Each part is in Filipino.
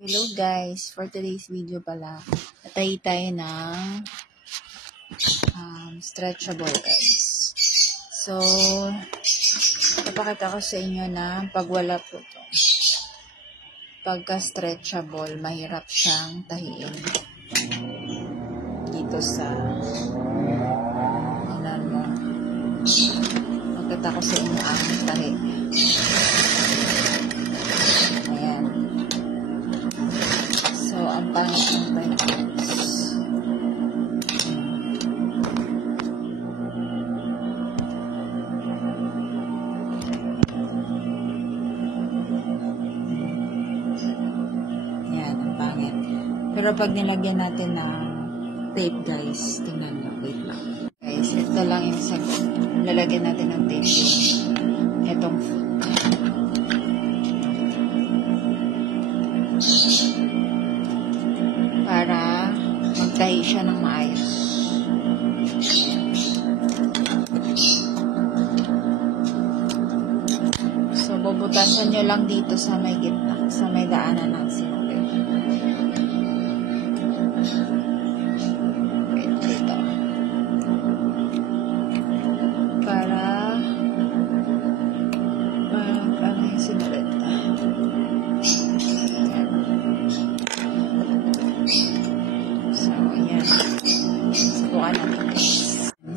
Hello guys, for today's video pala, natay tayo ng stretchable eggs. So, ipakita ko sa inyo na pag wala po ito, pagka-stretchable, mahirap siyang tahiin. Dito sa inan mo. Magkita ko sa inyo ang tahi. Ayan. So, ang pangit ng tahi. Pero pag nilagyan natin ng tape guys, tingnan nyo, wait lang. Guys, ito lang yung sagot. Lalagyan natin ng tape yung etong foot. Para magtahi siya ng maayos. So, bubutasan nyo lang dito sa may gitna, sa may daanan ng silver.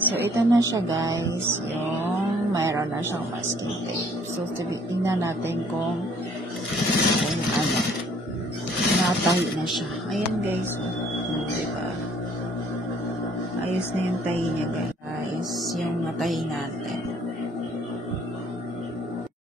So, ito na siya guys, yung mayroon na siyang masking tape. So, tingnan natin kung natahi na siya. Ayan guys, diba? Ayos na yung tahi niya guys, yung natahi natin.